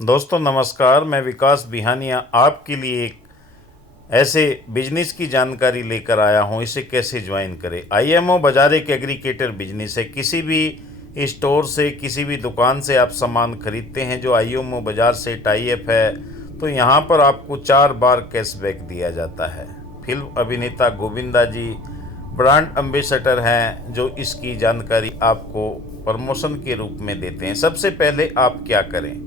दोस्तों नमस्कार, मैं विकास बिहानिया आपके लिए एक ऐसे बिजनेस की जानकारी लेकर आया हूं। इसे कैसे ज्वाइन करें। आईएमओ बाज़ार एक एग्रीगेटर बिजनेस है। किसी भी स्टोर से, किसी भी दुकान से आप सामान खरीदते हैं जो आईएमओ बाज़ार से टाई अप है, तो यहां पर आपको 4 बार कैशबैक दिया जाता है। फिल्म अभिनेता गोविंदा जी ब्रांड एम्बेसडर हैं जो इसकी जानकारी आपको प्रमोशन के रूप में देते हैं। सबसे पहले आप क्या करें।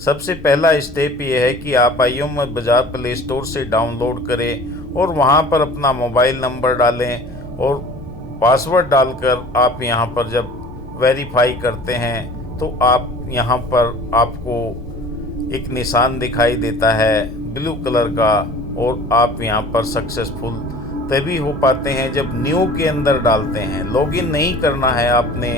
सबसे पहला स्टेप ये है कि आप आईएमओ बाज़ार प्ले स्टोर से डाउनलोड करें और वहाँ पर अपना मोबाइल नंबर डालें और पासवर्ड डालकर आप यहाँ पर जब वेरीफाई करते हैं तो आप यहाँ पर आपको एक निशान दिखाई देता है ब्लू कलर का, और आप यहाँ पर सक्सेसफुल तभी हो पाते हैं जब न्यू के अंदर डालते हैं। लॉगिन नहीं करना है आपने,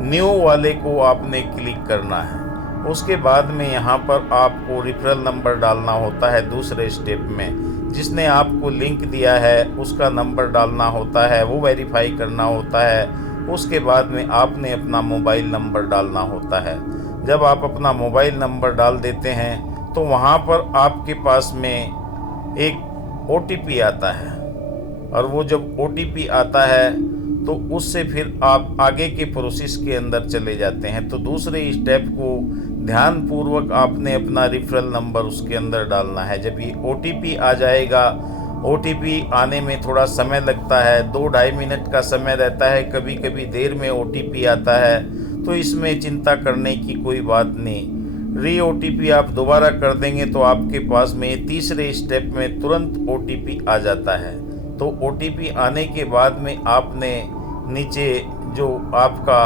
न्यू वाले को आपने क्लिक करना है। उसके बाद में यहाँ पर आपको रेफरल नंबर डालना होता है। दूसरे स्टेप में जिसने आपको लिंक दिया है उसका नंबर डालना होता है, वो वेरीफाई करना होता है। उसके बाद में आपने अपना मोबाइल नंबर डालना होता है। जब आप अपना मोबाइल नंबर डाल देते हैं तो वहाँ पर आपके पास में एक ओटीपी आता है, और वो जब ओटीपी आता है तो उससे फिर आप आगे के प्रोसेस के अंदर चले जाते हैं। तो दूसरे स्टेप को ध्यानपूर्वक आपने अपना रेफरल नंबर उसके अंदर डालना है। जब ये ओटीपी आ जाएगा, ओटीपी आने में थोड़ा समय लगता है, 2-2.5 मिनट का समय रहता है, कभी कभी देर में ओटीपी आता है, तो इसमें चिंता करने की कोई बात नहीं। री ओटीपी आप दोबारा कर देंगे तो आपके पास में तीसरे स्टेप में तुरंत ओटीपी आ जाता है। तो ओटीपी आने के बाद में आपने नीचे जो आपका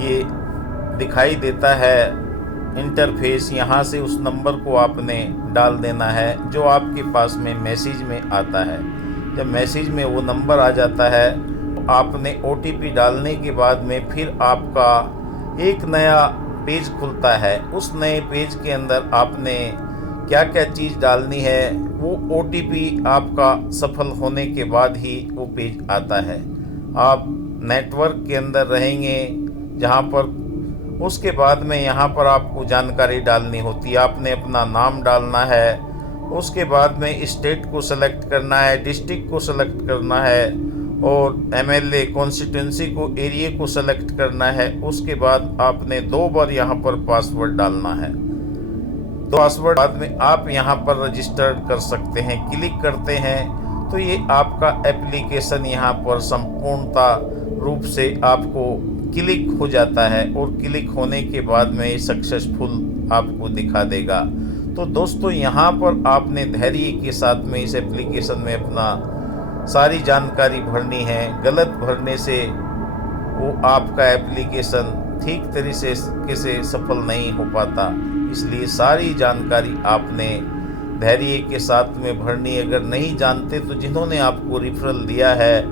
ये दिखाई देता है इंटरफेस, यहाँ से उस नंबर को आपने डाल देना है जो आपके पास में मैसेज में आता है। जब मैसेज में वो नंबर आ जाता है तो आपने ओटीपी डालने के बाद में फिर आपका एक नया पेज खुलता है। उस नए पेज के अंदर आपने क्या क्या चीज़ डालनी है, वो ओटीपी आपका सफल होने के बाद ही वो पेज आता है। आप नेटवर्क के अंदर रहेंगे जहाँ पर, उसके बाद में यहाँ पर आपको जानकारी डालनी होती है। आपने अपना नाम डालना है, उसके बाद में स्टेट को सेलेक्ट करना है, डिस्ट्रिक्ट को सेलेक्ट करना है, और एमएलए कॉन्स्टिट्यूंसी को, एरिया को सेलेक्ट करना है। उसके बाद आपने 2 बार यहाँ पर पासवर्ड डालना है। तो पासवर्ड बाद में आप यहाँ पर रजिस्टर कर सकते हैं। क्लिक करते हैं तो ये आपका एप्लीकेशन यहाँ पर संपूर्णता रूप से आपको क्लिक हो जाता है, और क्लिक होने के बाद में ये सक्सेसफुल आपको दिखा देगा। तो दोस्तों यहाँ पर आपने धैर्य के साथ में इस एप्लीकेशन में अपना सारी जानकारी भरनी है। गलत भरने से वो आपका एप्लीकेशन ठीक तरीके से सफल नहीं हो पाता। इसलिए सारी जानकारी आपने धैर्य के साथ में भरनी। अगर नहीं जानते तो जिन्होंने आपको रेफरल दिया है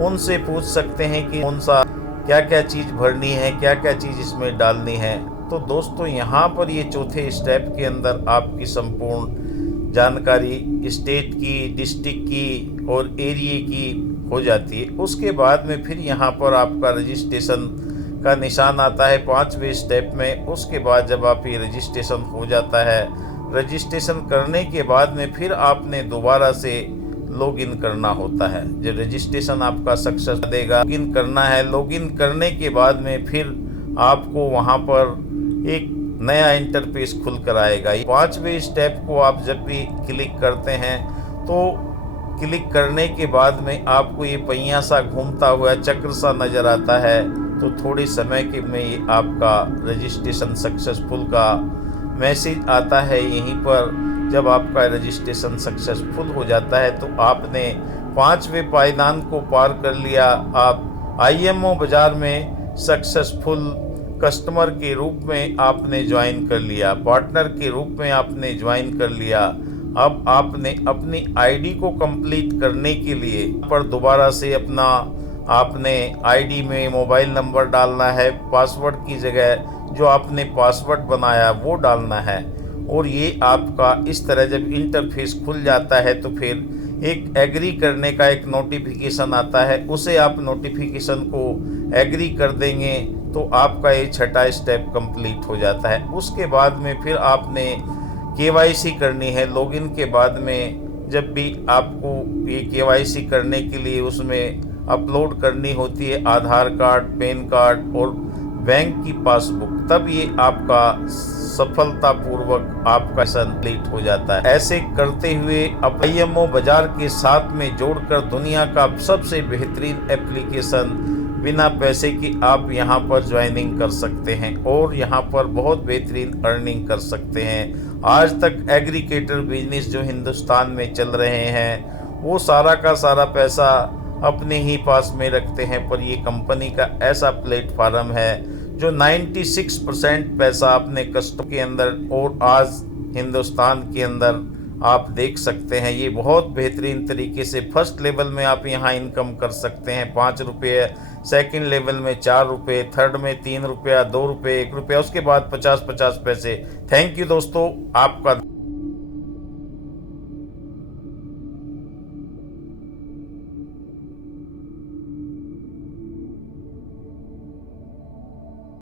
उनसे पूछ सकते हैं कि कौन सा क्या क्या चीज़ भरनी है, क्या क्या चीज़ इसमें डालनी है। तो दोस्तों यहाँ पर ये चौथे स्टेप के अंदर आपकी संपूर्ण जानकारी स्टेट की, डिस्ट्रिक्ट की और एरिया की हो जाती है। उसके बाद में फिर यहाँ पर आपका रजिस्ट्रेशन का निशान आता है 5वें स्टेप में। उसके बाद जब आप ये रजिस्ट्रेशन हो जाता है, रजिस्ट्रेशन करने के बाद में फिर आपने दोबारा से लॉगिन करना होता है। जब रजिस्ट्रेशन आपका सक्सेस देगा, लॉगिन करना है। लॉगिन करने के बाद में फिर आपको वहाँ पर एक नया इंटरफेस खुल कर आएगा। 5वें स्टेप को आप जब भी क्लिक करते हैं तो क्लिक करने के बाद में आपको ये पहिया सा घूमता हुआ चक्र सा नज़र आता है। तो थोड़े समय के में ये आपका रजिस्ट्रेशन सक्सेसफुल का मैसेज आता है। यहीं पर जब आपका रजिस्ट्रेशन सक्सेसफुल हो जाता है तो आपने 5वें पायदान को पार कर लिया। आप आईएमओ बाज़ार में सक्सेसफुल कस्टमर के रूप में आपने ज्वाइन कर लिया, पार्टनर के रूप में आपने ज्वाइन कर लिया। अब आपने अपनी आईडी को कंप्लीट करने के लिए पर दोबारा से अपना आपने आईडी में मोबाइल नंबर डालना है। पासवर्ड की जगह जो आपने पासवर्ड बनाया वो डालना है। और ये आपका इस तरह जब इंटरफेस खुल जाता है तो फिर एक एग्री करने का एक नोटिफिकेशन आता है, उसे आप नोटिफिकेशन को एग्री कर देंगे तो आपका ये छठा स्टेप कंप्लीट हो जाता है। उसके बाद में फिर आपने केवाईसी करनी है। लॉगिन के बाद में जब भी आपको ये केवाईसी करने के लिए उसमें अपलोड करनी होती है आधार कार्ड, पैन कार्ड और बैंक की पासबुक, तब ये आपका सफलतापूर्वक आपका कंप्लीट हो जाता है। ऐसे करते हुए अब IMO बाजार के साथ में जोड़कर दुनिया का सबसे बेहतरीन एप्लीकेशन बिना पैसे की आप यहाँ पर ज्वाइनिंग कर सकते हैं और यहाँ पर बहुत बेहतरीन अर्निंग कर सकते हैं। आज तक एग्रीगेटर बिजनेस जो हिंदुस्तान में चल रहे हैं वो सारा का सारा पैसा अपने ही पास में रखते हैं, पर ये कंपनी का ऐसा प्लेटफार्म है जो 96% पैसा अपने कस्टमर के अंदर और आज हिंदुस्तान के अंदर आप देख सकते हैं। ये बहुत बेहतरीन तरीके से फर्स्ट लेवल में आप यहाँ इनकम कर सकते हैं 5 रुपये, सेकंड लेवल में 4 रुपये, थर्ड में 3 रुपया, 2 रुपये, 1 रुपया, उसके बाद 50-50 पैसे। थैंक यू दोस्तों, आपका